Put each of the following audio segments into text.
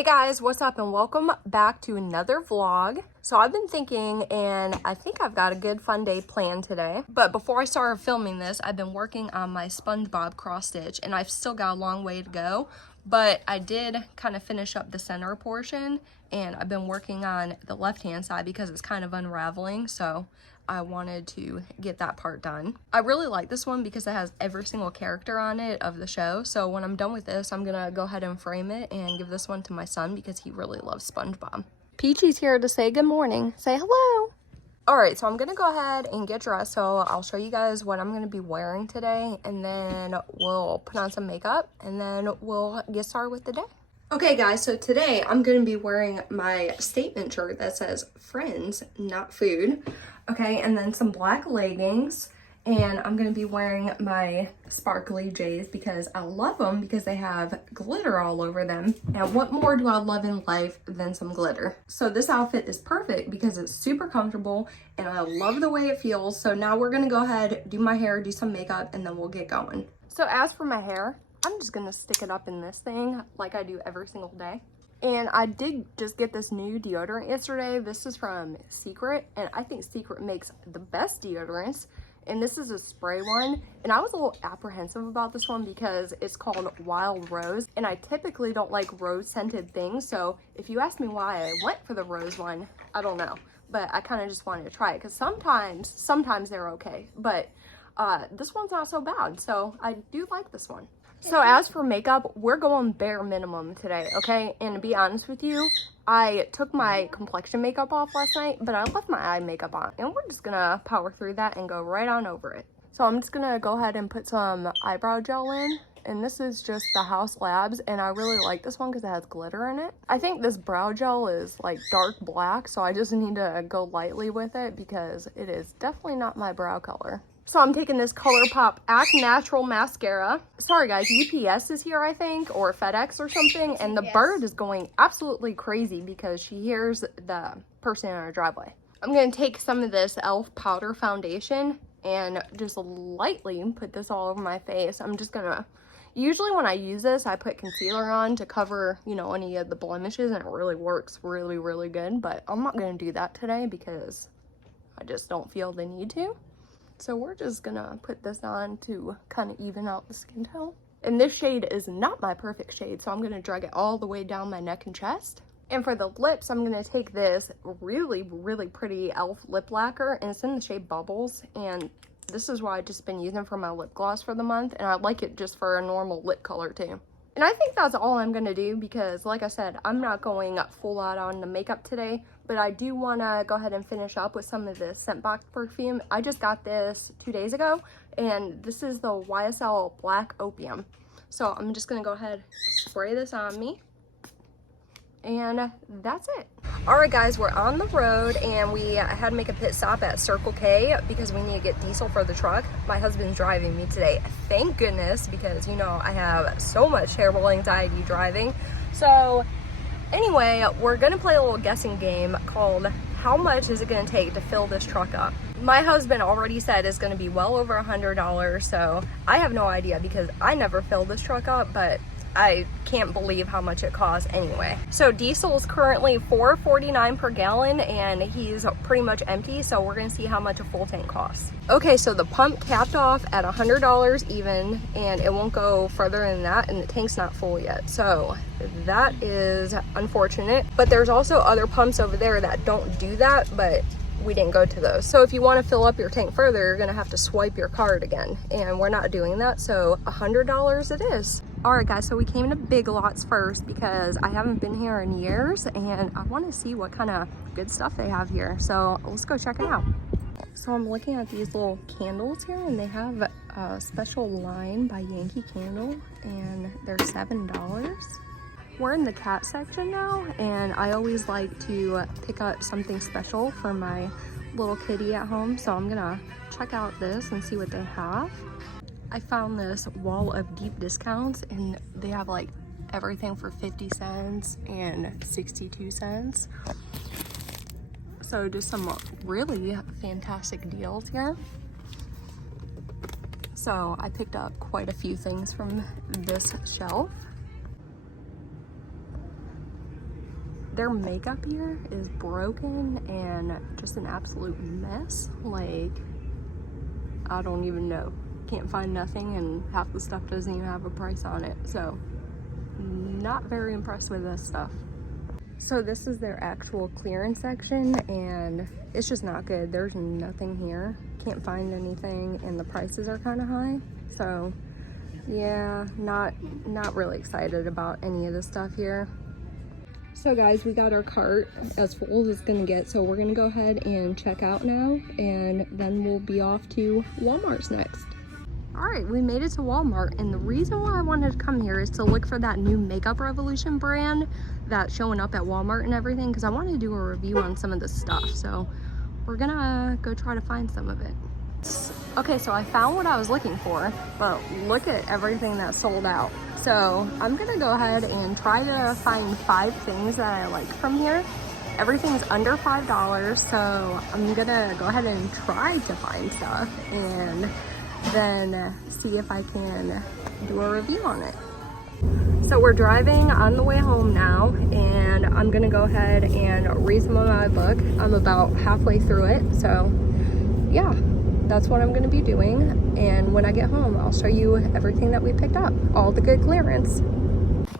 Hey guys, what's up and welcome back to another vlog. So I've been thinking and I think I've got a good fun day planned today. But before I started filming this, I've been working on my SpongeBob cross stitch and I've still got a long way to go. But I did kind of finish up the center portion and I've been working on the left-hand side because it's kind of unraveling. So I wanted to get that part done. I really like this one because it has every single character on it of the show. So when I'm done with this, I'm gonna go ahead and frame it and give this one to my son because he really loves SpongeBob. Peachy's here to say good morning. Say hello. All right, so I'm gonna go ahead and get dressed. So I'll show you guys what I'm gonna be wearing today and then we'll put on some makeup and then we'll get started with the day. Okay guys, so today I'm going to be wearing my statement shirt that says friends, not food. Okay, and then some black leggings. And I'm going to be wearing my sparkly J's because I love them because they have glitter all over them. And what more do I love in life than some glitter? So this outfit is perfect because it's super comfortable and I love the way it feels. So now we're going to go ahead, do my hair, do some makeup, and then we'll get going. So as for my hair, I'm just gonna stick it up in this thing like I do every single day. And I did just get this new deodorant yesterday. This is from Secret, and I think Secret makes the best deodorants. And this is a spray one. And I was a little apprehensive about this one because it's called Wild Rose. And I typically don't like rose scented things. So if you ask me why I went for the rose one, I don't know. But I kind of just wanted to try it because sometimes they're okay. But this one's not so bad. So I do like this one. So as for makeup, we're going bare minimum today, okay? And to be honest with you, I took my complexion makeup off last night, but I left my eye makeup on. And we're just gonna power through that and go right on over it. So I'm just gonna go ahead and put some eyebrow gel in. And this is just the House Labs, and I really like this one because it has glitter in it. I think this brow gel is like dark black, so I just need to go lightly with it because it is definitely not my brow color. So I'm taking this ColourPop Act Natural mascara. Sorry guys, UPS is here I think, or FedEx or something, and the bird is going absolutely crazy because she hears the person in our driveway. I'm gonna take some of this e.l.f. powder foundation and just lightly put this all over my face. I'm just gonna, usually when I use this, I put concealer on to cover, you know, any of the blemishes, and it really works really good, but I'm not gonna do that today because I just don't feel the need to. So we're just gonna put this on to kind of even out the skin tone. And this shade is not my perfect shade, so I'm gonna drag it all the way down my neck and chest. And for the lips, I'm gonna take this really pretty e.l.f. lip lacquer, and it's in the shade Bubbles. And this is what I've just been using for my lip gloss for the month, and I like it just for a normal lip color too. And I think that's all I'm gonna do because, like I said, I'm not going full out on the makeup today, but I do wanna go ahead and finish up with some of this scent box perfume. I just got this 2 days ago, and this is the YSL Black Opium. So I'm just gonna go ahead and spray this on me. And that's it. All right guys, we're on the road and we had to make a pit stop at Circle K because we need to get diesel for the truck. My husband's driving me today, thank goodness, because you know I have so much terrible anxiety driving. So anyway, we're gonna play a little guessing game called how much is it gonna take to fill this truck up. My husband already said it's gonna be well over $100, so I have no idea because I never fill this truck up, but I can't believe how much it costs anyway. So diesel is currently $4.49 per gallon and he's pretty much empty, so we're gonna see how much a full tank costs. Okay, so the pump capped off at $100 even, and it won't go further than that, and the tank's not full yet. So that is unfortunate, but there's also other pumps over there that don't do that, but we didn't go to those. So if you want to fill up your tank further, you're gonna have to swipe your card again, and we're not doing that, so $100 it is. All right guys, so we came to Big Lots first because I haven't been here in years and I want to see what kind of good stuff they have here, so let's go check it out. So I'm looking at these little candles here, and they have a special line by Yankee Candle and they're $7. We're in the cat section now, and I always like to pick up something special for my little kitty at home, so I'm gonna check out this and see what they have. I found this wall of deep discounts, and they have like everything for 50 cents and 62 cents. So just some really fantastic deals here. So I picked up quite a few things from this shelf. their makeup here is broken and just an absolute mess. Like, I don't even know. Can't find nothing, and half the stuff doesn't even have a price on it. So, not very impressed with this stuff. So this is their actual clearance section, and it's just not good. There's nothing here. Can't find anything, and the prices are kind of high. So yeah, not really excited about any of this stuff here. So guys, we got our cart as full as it's gonna get, so we're gonna go ahead and check out now, and then we'll be off to Walmart's next. All right, we made it to Walmart, and the reason why I wanted to come here is to look for that new Makeup Revolution brand that's showing up at Walmart and everything, because I want to do a review on some of this stuff. So we're gonna go try to find some of it. Okay, so I found what I was looking for, but look at everything that's sold out. So I'm gonna go ahead and try to find 5 things that I like from here. Everything's under $5, so I'm gonna go ahead and try to find stuff and then see if I can do a review on it. So we're driving on the way home now, and I'm gonna go ahead and read some of my book. I'm about halfway through it, so yeah, that's what I'm gonna be doing. And when I get home, I'll show you everything that we picked up, all the good clearance.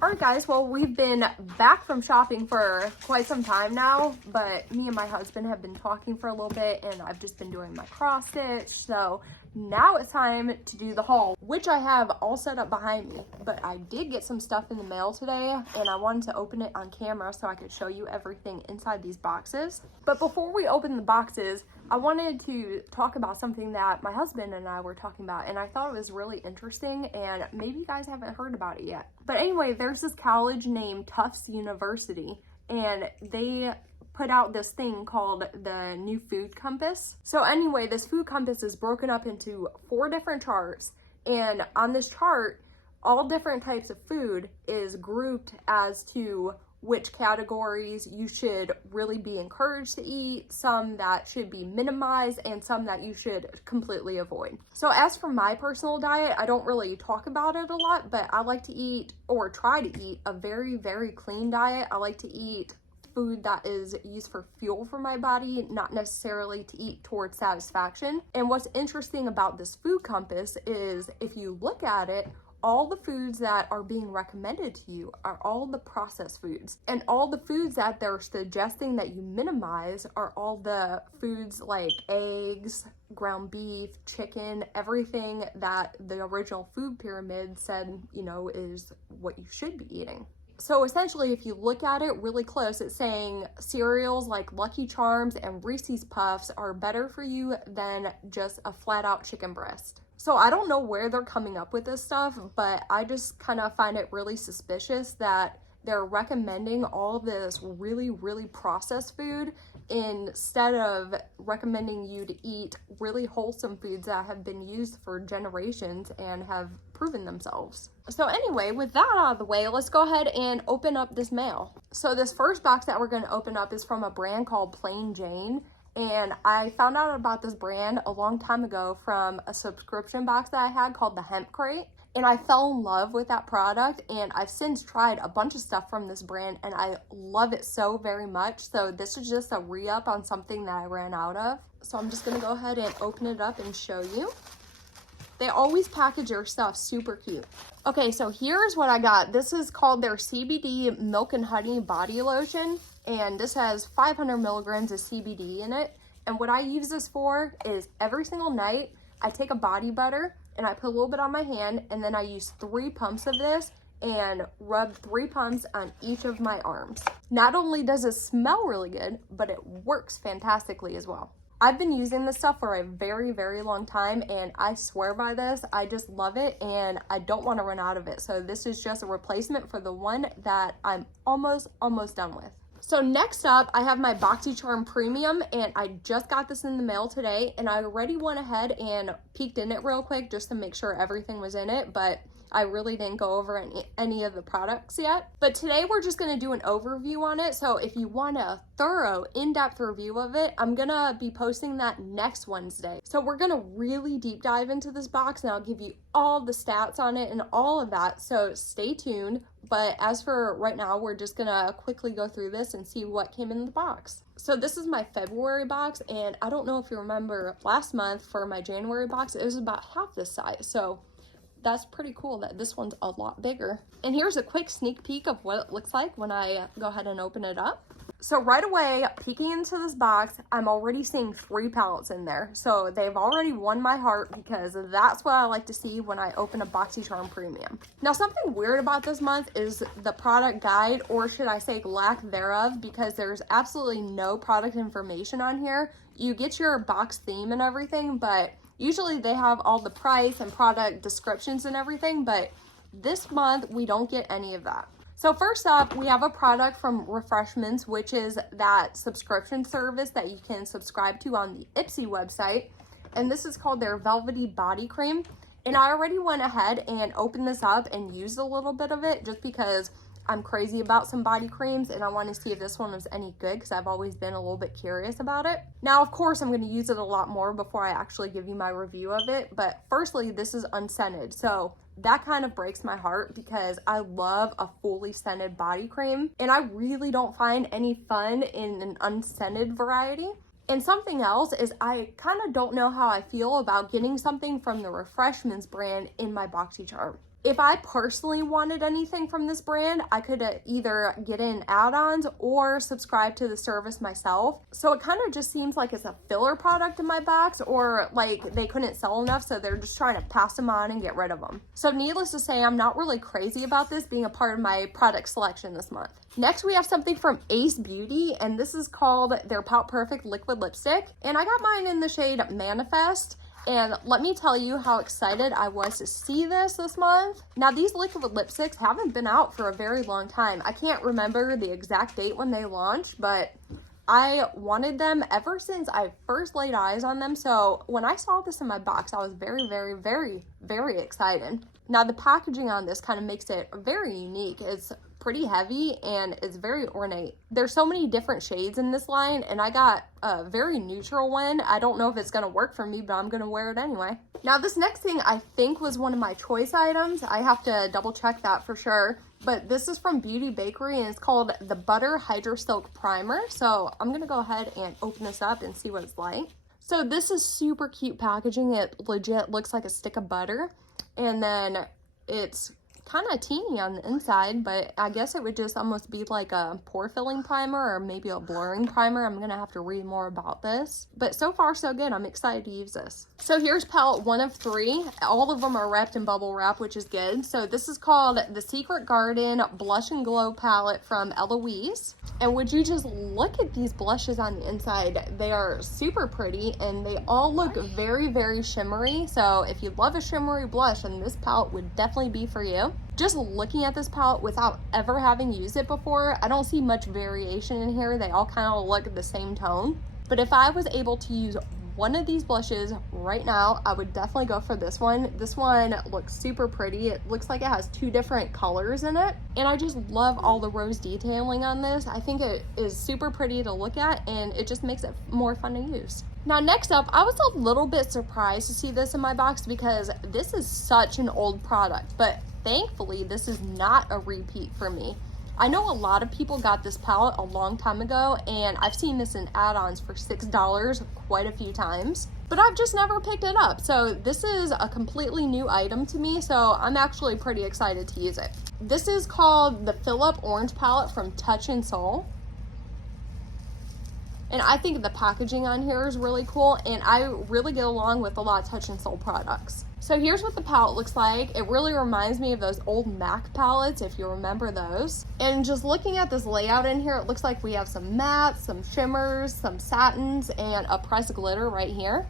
All right guys, well, we've been back from shopping for quite some time now, but me and my husband have been talking for a little bit, and I've just been doing my cross stitch. So now it's time to do the haul, which I have all set up behind me. But I did get some stuff in the mail today, and I wanted to open it on camera so I could show you everything inside these boxes. But before we open the boxes, I wanted to talk about something that my husband and I were talking about, and I thought it was really interesting, and maybe you guys haven't heard about it yet. But anyway, there's this college named Tufts University, and they put out this thing called the new food compass. So anyway, this food compass is broken up into 4 different charts, and on this chart, all different types of food is grouped as to which categories you should really be encouraged to eat, some that should be minimized, and some that you should completely avoid. So as for my personal diet, I don't really talk about it a lot, but I like to eat, or try to eat, a very, very clean diet. I like to eat food that is used for fuel for my body, not necessarily to eat towards satisfaction. And what's interesting about this food compass is if you look at it, all the foods that are being recommended to you are all the processed foods. And all the foods that they're suggesting that you minimize are all the foods like eggs, ground beef, chicken, everything that the original food pyramid said, you know, is what you should be eating. So essentially, if you look at it really close, it's saying cereals like Lucky Charms and Reese's Puffs are better for you than just a flat out chicken breast. So I don't know where they're coming up with this stuff, but I just kind of find it really suspicious that they're recommending all this really, really processed food instead of recommending you to eat really wholesome foods that have been used for generations and have proven themselves. So anyway, with that out of the way, let's go ahead and open up this mail. So this first box that we're going to open up is from a brand called Plain Jane. And I found out about this brand a long time ago from a subscription box that I had called the Hemp Crate. And I fell in love with that product, and I've since tried a bunch of stuff from this brand, and I love it so very much. So this is just a re-up on something that I ran out of. So I'm just gonna go ahead and open it up and show you. They always package their stuff super cute. Okay, so here's what I got. This is called their CBD Milk and Honey Body Lotion, and this has 500 milligrams of CBD in it. And what I use this for is every single night, I take a body butter and I put a little bit on my hand, and then I use 3 pumps of this and rub 3 pumps on each of my arms. Not only does it smell really good, but it works fantastically as well. I've been using this stuff for a very, very long time, and I swear by this. I just love it, and I don't want to run out of it. So this is just a replacement for the one that I'm almost done with. So next up, I have my BoxyCharm Premium, and I just got this in the mail today, and I already went ahead and peeked in it real quick just to make sure everything was in it, but I really didn't go over any of the products yet. But today we're just going to do an overview on it. So if you want a thorough, in-depth review of it, I'm going to be posting that next Wednesday. So we're going to really deep dive into this box, and I'll give you all the stats on it and all of that. So stay tuned. But as for right now, we're just going to quickly go through this and see what came in the box. So this is my February box, and I don't know if you remember last month for my January box, it was about half this size. So that's pretty cool that this one's a lot bigger. And here's a quick sneak peek of what it looks like when I go ahead and open it up. So right away, peeking into this box, I'm already seeing 3 palettes in there. So they've already won my heart because that's what I like to see when I open a BoxyCharm Premium. Now, something weird about this month is the product guide, or should I say lack thereof, because there's absolutely no product information on here. You get your box theme and everything, but usually they have all the price and product descriptions and everything, but this month we don't get any of that. So first up, we have a product from Refreshments, which is that subscription service that you can subscribe to on the Ipsy website. And this is called their Velvety Body Cream. And I already went ahead and opened this up and used a little bit of it just because I'm crazy about some body creams and I want to see if this one was any good because I've always been a little bit curious about it. Now, of course, I'm going to use it a lot more before I actually give you my review of it. But firstly, this is unscented. So that kind of breaks my heart because I love a fully scented body cream and I really don't find any fun in an unscented variety. And something else is I kind of don't know how I feel about getting something from the Refreshments brand in my BoxyCharm. If I personally wanted anything from this brand, I could either get in add-ons or subscribe to the service myself. So it kind of just seems like it's a filler product in my box, or like they couldn't sell enough, so they're just trying to pass them on and get rid of them. So needless to say, I'm not really crazy about this being a part of my product selection this month. Next, we have something from Ace Beauty, and this is called their Pout Perfect Liquid Lipstick. And I got mine in the shade Manifest. And let me tell you how excited I was to see this month. Now, these liquid lipsticks haven't been out for a very long time. I can't remember the exact date when they launched, but I wanted them ever since I first laid eyes on them. So when I saw this in my box, I was very, very, very, very excited. Now, the packaging on this kind of makes it very unique. It's pretty heavy and it's very ornate. There's so many different shades in this line, and I got a very neutral one. I don't know if it's gonna work for me, but I'm gonna wear it anyway. Now, this next thing I think was one of my choice items. I have to double check that for sure. But this is from Beauty Bakery and it's called the Butter Hydro Silk Primer. So I'm gonna go ahead and open this up and see what it's like. So this is super cute packaging. It legit looks like a stick of butter. And then it's kind of teeny on the inside, but I guess it would just almost be like a pore filling primer or maybe a blurring primer. I'm gonna have to read more about this, but so far so good. I'm excited to use this. So here's palette 1 of 3. All of them are wrapped in bubble wrap, which is good. So this is called the Secret Garden Blush and Glow palette from Eloise. And would you just look at these blushes on the inside? They are super pretty and they all look very, very shimmery. So if you love a shimmery blush, then this palette would definitely be for you. Just looking at this palette without ever having used it before, I don't see much variation in here. They all kind of look the same tone. But if I was able to use one of these blushes right now, I would definitely go for this one. This one looks super pretty. It looks like it has 2 different colors in it. And I just love all the rose detailing on this. I think it is super pretty to look at and it just makes it more fun to use. Now, next up, I was a little bit surprised to see this in my box because this is such an old product, but thankfully, this is not a repeat for me. I know a lot of people got this palette a long time ago, and I've seen this in add-ons for $6 quite a few times, but I've just never picked it up. So this is a completely new item to me, so I'm actually pretty excited to use it. This is called the Fill Up Orange Palette from Touch and Soul. And I think the packaging on here is really cool, and I really get along with a lot of Touch and Soul products. So here's what the palette looks like. It really reminds me of those old MAC palettes, if you remember those. And just looking at this layout in here, it looks like we have some mattes, some shimmers, some satins, and a pressed glitter right here.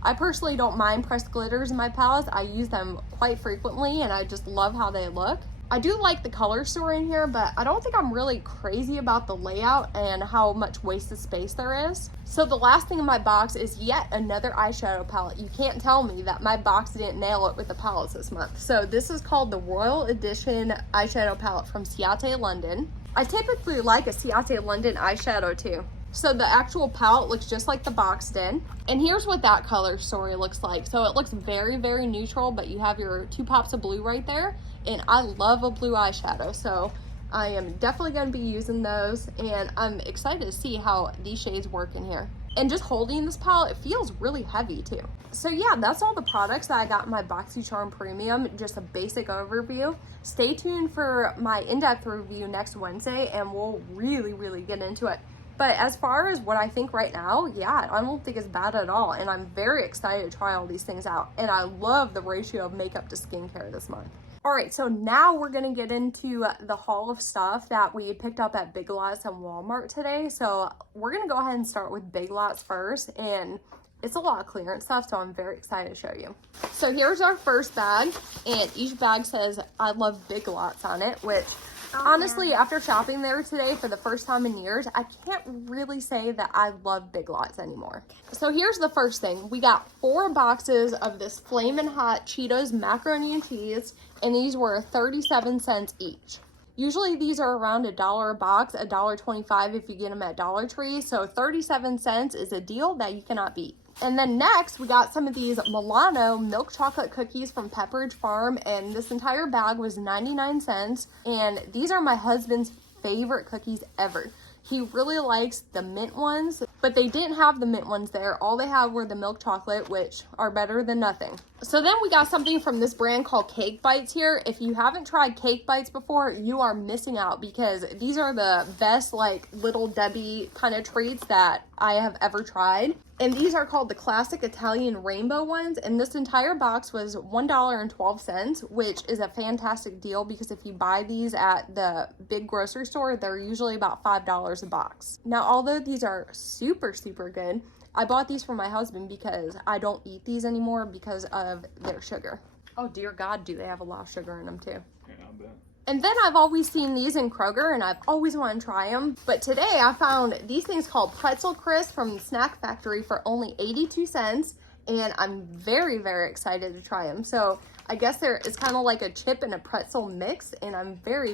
I personally don't mind pressed glitters in my palettes. I use them quite frequently, and I just love how they look. I do like the color story in here, but I don't think I'm really crazy about the layout and how much wasted space there is. So the last thing in my box is yet another eyeshadow palette. You can't tell me that my box didn't nail it with the palettes this month. So this is called the Royal Edition eyeshadow palette from Ciate London. I typically like a Ciate London eyeshadow too. So the actual palette looks just like the box did. And here's what that color story looks like. So it looks very, very neutral, but you have your 2 pops of blue right there. And I love a blue eyeshadow, so I am definitely going to be using those. And I'm excited to see how these shades work in here. And just holding this palette, it feels really heavy too. So yeah, that's all the products that I got in my BoxyCharm Premium, just a basic overview. Stay tuned for my in-depth review next Wednesday, and we'll really get into it. But as far as what I think right now, yeah, I don't think it's bad at all. And I'm very excited to try all these things out. And I love the ratio of makeup to skincare this month. All right, so now we're gonna get into the haul of stuff that we picked up at Big Lots and Walmart today. So we're gonna go ahead and start with Big Lots first. And it's a lot of clearance stuff, so I'm very excited to show you. So here's our first bag. And each bag says, I love Big Lots on it, which honestly, after shopping there today for the first time in years, I can't really say that I love Big Lots anymore. So here's the first thing. We got 4 boxes of this Flamin' Hot Cheetos macaroni and cheese, and these were 37 cents each. Usually these are around $1 a box, $1.25 if you get them at Dollar Tree, so 37 cents is a deal that you cannot beat. And then next, we got some of these Milano milk chocolate cookies from Pepperidge Farm, and this entire bag was 99 cents. And these are my husband's favorite cookies ever. He really likes the mint ones, but they didn't have the mint ones there. All they had were the milk chocolate, which are better than nothing. So then we got something from this brand called Cake Bites here. If you haven't tried Cake Bites before, you are missing out, because these are the best like Little Debbie kind of treats that I have ever tried. And these are called the classic Italian rainbow ones. And this entire box was $1.12, which is a fantastic deal, because if you buy these at the big grocery store, they're usually about $5 a box. Now, although these are super good, I bought these for my husband because I don't eat these anymore because of their sugar. Oh dear God, do they have a lot of sugar in them too. Yeah, I bet. And then I've always seen these in Kroger, and I've always wanted to try them. But today I found these things called Pretzel Crisp from the Snack Factory for only 82 cents. And I'm very excited to try them. So I guess it's kind of like a chip and a pretzel mix, and I'm very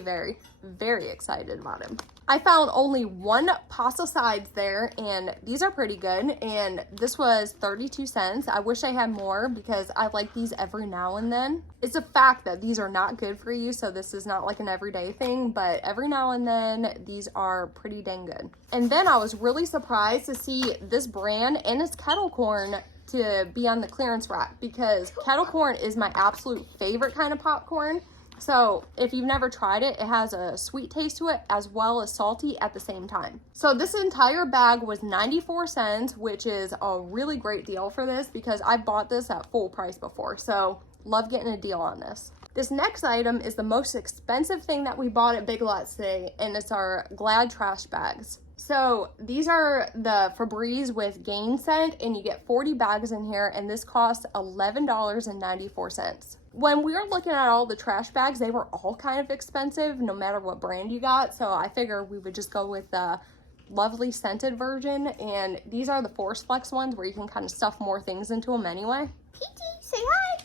excited about them. I found only 1 pasta sides there, and these are pretty good. And this was 32 cents. I wish I had more, because I like these every now and then. It's a fact that these are not good for you, so this is not like an everyday thing, but every now and then these are pretty dang good. And then I was really surprised to see this brand and its kettle corn to be on the clearance rack, because kettle corn is my absolute favorite kind of popcorn. So if you've never tried it, it has a sweet taste to it as well as salty at the same time. So this entire bag was 94 cents, which is a really great deal for this, because I bought this at full price before. So love getting a deal on this. This next item is the most expensive thing that we bought at Big Lots today, and it's our Glad trash bags. So these are the Febreze with Gain scent, and you get 40 bags in here, and this costs $11.94. When we were looking at all the trash bags, they were all kind of expensive, no matter what brand you got. So I figured we would just go with the lovely scented version, and these are the Force Flex ones where you can kind of stuff more things into them anyway. PT, say hi.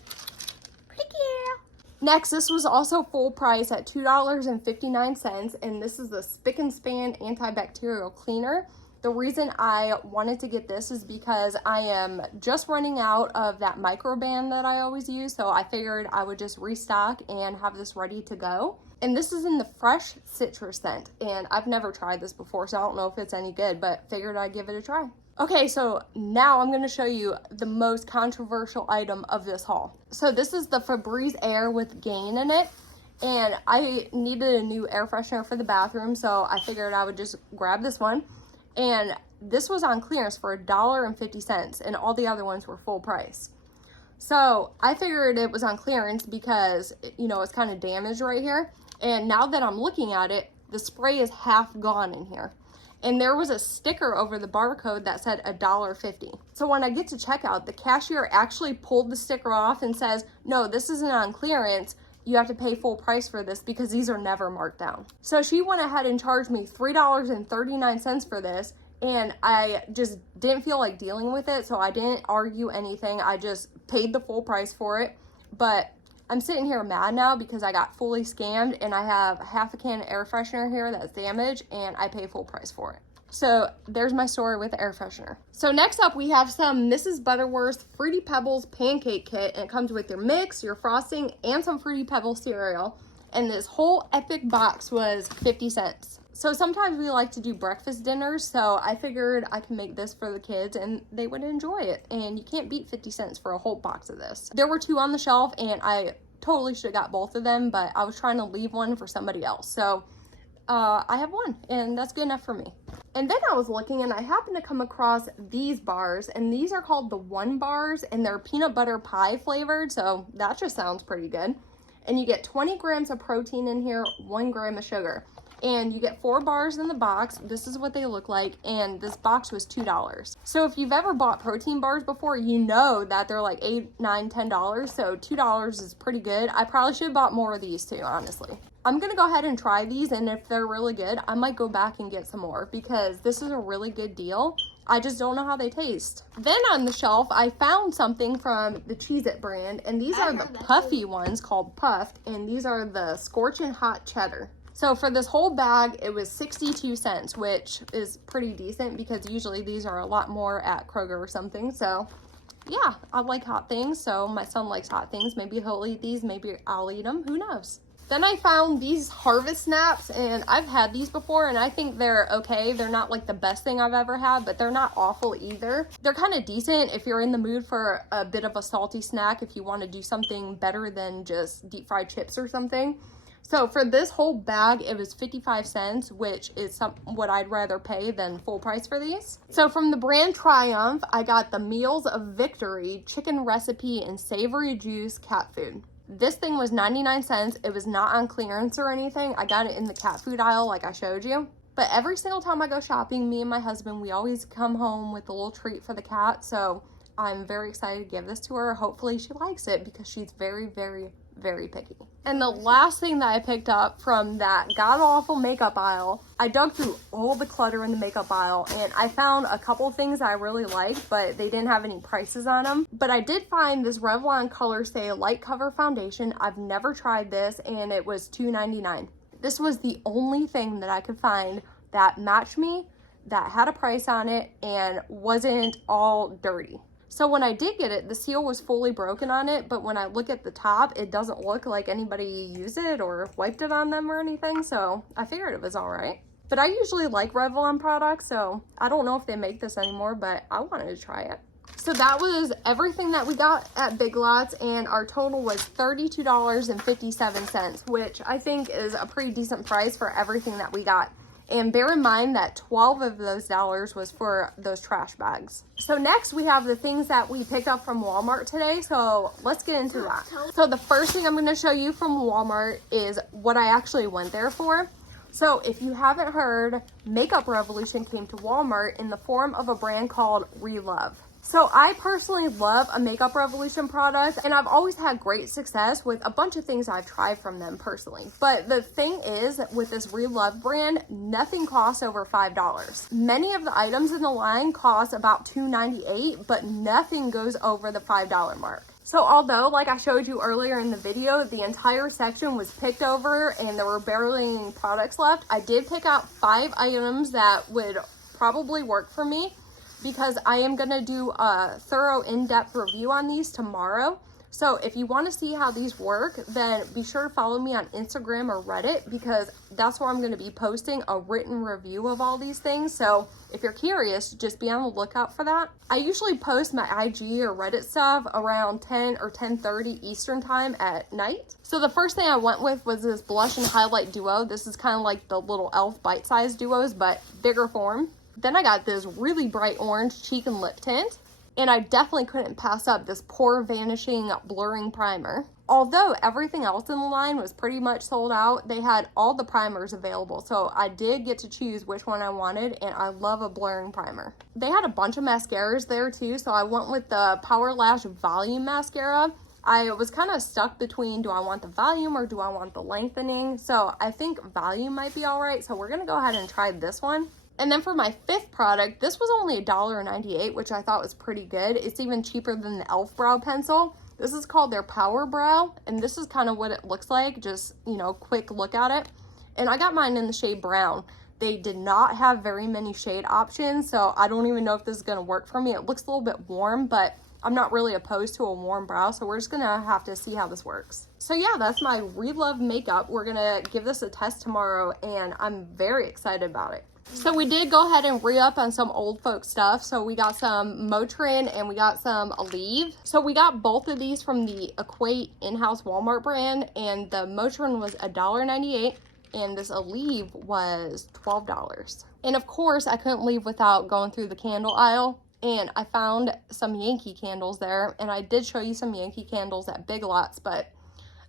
Pretty girl. Next, this was also full price at $2.59, and this is the Spick and Span antibacterial cleaner. The reason I wanted to get this is because I am just running out of that microban that I always use, so I figured I would just restock and have this ready to go. And this is in the fresh citrus scent, and I've never tried this before, so I don't know if it's any good, but figured I'd give it a try. Okay, so now I'm going to show you the most controversial item of this haul. So this is the Febreze Air with Gain in it, and I needed a new air freshener for the bathroom, so I figured I would just grab this one. And this was on clearance for $1.50, and all the other ones were full price. So I figured it was on clearance because, you know, it's kind of damaged right here. And now that I'm looking at it, the spray is half gone in here. And there was a sticker over the barcode that said $1.50. So when I get to checkout, the cashier actually pulled the sticker off and says, no, this isn't on clearance. you have to pay full price for this because these are never marked down. So she went ahead and charged me $3.39 for this, and I just didn't feel like dealing with it, so I didn't argue anything. I just paid the full price for it. But I'm sitting here mad now because I got fully scammed, and I have half a can of air freshener here that's damaged, and I pay full price for it. So there's my story with the air freshener. So next up, we have some Mrs. Butterworth's Fruity Pebbles pancake kit, and it comes with your mix, your frosting, and some Fruity Pebbles cereal. And this whole epic box was 50 cents. So sometimes we like to do breakfast dinners, so I figured I can make this for the kids and they would enjoy it. And you can't beat 50 cents for a whole box of this. There were 2 on the shelf, and I totally should have got both of them, but I was trying to leave one for somebody else. So I have one, and that's good enough for me. And then I was looking, and I happened to come across these bars, and these are called the One Bars, and they're peanut butter pie flavored, so that just sounds pretty good. And you get 20 grams of protein in here, 1 gram of sugar. And you get 4 bars in the box. This is what they look like, and this box was $2. So if you've ever bought protein bars before, you know that they're like $8, $9, $10, so $2 is pretty good. I probably should have bought more of these too, honestly. I'm gonna go ahead and try these, and if they're really good, I might go back and get some more because this is a really good deal. I just don't know how they taste. Then on the shelf, I found something from the Cheez-It brand, and these are the puffy ones called Puffed, and these are the Scorchin' Hot Cheddar. So for this whole bag, it was 62 cents, which is pretty decent because usually these are a lot more at Kroger or something. So yeah, I like hot things, so my son likes hot things. Maybe he'll eat these, maybe I'll eat them, who knows. Then I found these Harvest Snaps, and I've had these before, and I think they're okay. They're not like the best thing I've ever had, but they're not awful either. They're kind of decent if you're in the mood for a bit of a salty snack, if you want to do something better than just deep fried chips or something. So for this whole bag, it was 55 cents, which is what I'd rather pay than full price for these. So from the brand Triumph, I got the Meals of Victory chicken recipe and savory juice cat food. This thing was 99 cents. It was not on clearance or anything. I got it in the cat food aisle like I showed you. But every single time I go shopping, me and my husband, we always come home with a little treat for the cat. So I'm very excited to give this to her. Hopefully she likes it because she's very, very, very picky. And the last thing that I picked up from that god-awful makeup aisle, I dug through all the clutter in the makeup aisle, and I found a couple things I really liked, but they didn't have any prices on them. But I did find this Revlon Color Stay Light Cover Foundation. I've never tried this, and it was $2.99. This was the only thing that I could find that matched me, that had a price on it, and wasn't all dirty. So when I did get it, the seal was fully broken on it, but when I look at the top, it doesn't look like anybody used it or wiped it on them or anything, so I figured it was all right. But I usually like Revlon products, so I don't know if they make this anymore, but I wanted to try it. So that was everything that we got at Big Lots, and our total was $32.57, which I think is a pretty decent price for everything that we got. And bear in mind that 12 of those dollars was for those trash bags. So next we have the things that we picked up from Walmart today. So let's get into that. So the first thing I'm going to show you from Walmart is what I actually went there for. So if you haven't heard, Makeup Revolution came to Walmart in the form of a brand called Relove. So I personally love a Makeup Revolution product, and I've always had great success with a bunch of things I've tried from them personally. But the thing is, with this Relove brand, nothing costs over $5. Many of the items in the line cost about $2.98, but nothing goes over the $5 mark. So although, like I showed you earlier in the video, the entire section was picked over and there were barely any products left, I did pick out 5 items that would probably work for me, because I am going to do a thorough in-depth review on these tomorrow. So if you want to see how these work, then be sure to follow me on Instagram or Reddit, because that's where I'm going to be posting a written review of all these things. So if you're curious, just be on the lookout for that. I usually post my IG or Reddit stuff around 10 or 10:30 Eastern time at night. So the first thing I went with was this blush and highlight duo. This is kind of like the little e.l.f. bite-sized duos, but bigger form. Then I got this really bright orange cheek and lip tint. And I definitely couldn't pass up this Pore Vanishing Blurring Primer. Although everything else in the line was pretty much sold out, they had all the primers available. So I did get to choose which one I wanted, and I love a blurring primer. They had a bunch of mascaras there too, so I went with the Power Lash Volume Mascara. I was kind of stuck between, do I want the volume or do I want the lengthening? So I think volume might be all right. So we're gonna go ahead and try this one. And then for my fifth product, this was only $1.98, which I thought was pretty good. It's even cheaper than the e.l.f. brow pencil. This is called their Power Brow, and this is kind of what it looks like. Just, you know, quick look at it. And I got mine in the shade brown. They did not have very many shade options, so I don't even know if this is gonna work for me. It looks a little bit warm, but I'm not really opposed to a warm brow, so we're just gonna have to see how this works. So yeah, that's my Relove makeup. We're gonna give this a test tomorrow, and I'm very excited about it. So we did go ahead and re-up on some old folk stuff. So we got some Motrin and we got some Aleve. So we got both of these from the Equate in-house Walmart brand, and the Motrin was $1.98 and this Aleve was $12. And of course, I couldn't leave without going through the candle aisle. And I found some Yankee candles there, and I did show you some Yankee candles at Big Lots, but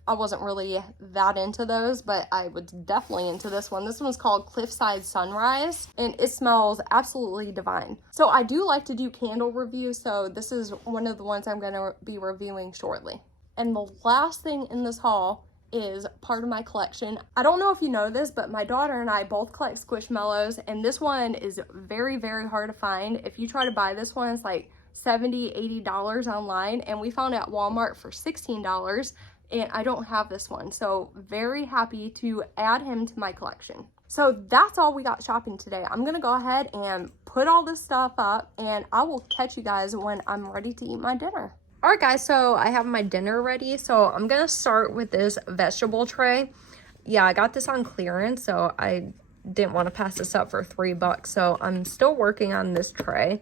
I wasn't really that into those, but I was definitely into this one. This one's called Cliffside Sunrise, and it smells absolutely divine. So I do like to do candle reviews, so this is one of the ones I'm gonna be reviewing shortly. And the last thing in this haul is part of my collection. I don't know if you know this, but my daughter and I both collect Squishmallows, and this one is very, very hard to find. If you try to buy this one, it's like $70, $80 online, and we found it at Walmart for $16, and I don't have this one. So very happy to add him to my collection. So that's all we got shopping today. I'm gonna go ahead and put all this stuff up, and I will catch you guys when I'm ready to eat my dinner. All right, guys, so I have my dinner ready. So I'm gonna start with this vegetable tray. Yeah, I got this on clearance, so I didn't want to pass this up for $3. So I'm still working on this tray.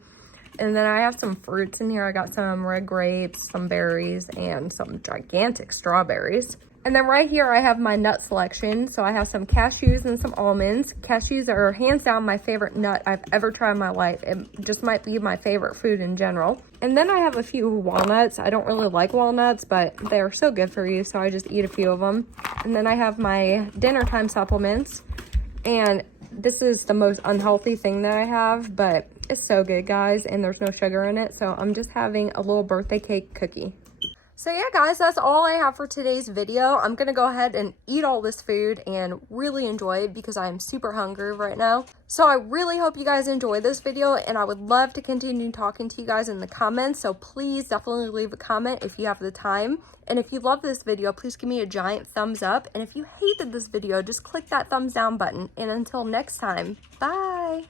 And then I have some fruits in here. I got some red grapes, some berries, and some gigantic strawberries. And then right here I have my nut selection. So I have some cashews and some almonds. Cashews are hands down my favorite nut I've ever tried in my life. It just might be my favorite food in general. And then I have a few walnuts. I don't really like walnuts, but they're so good for you, so I just eat a few of them. And then I have my dinner time supplements. And this is the most unhealthy thing that I have, but it's so good, guys, and there's no sugar in it. So I'm just having a little birthday cake cookie. So yeah, guys, that's all I have for today's video. I'm gonna go ahead and eat all this food and really enjoy it because I am super hungry right now. So I really hope you guys enjoyed this video, and I would love to continue talking to you guys in the comments. So please definitely leave a comment if you have the time. And if you love this video, please give me a giant thumbs up. And if you hated this video, just click that thumbs down button. And until next time, bye.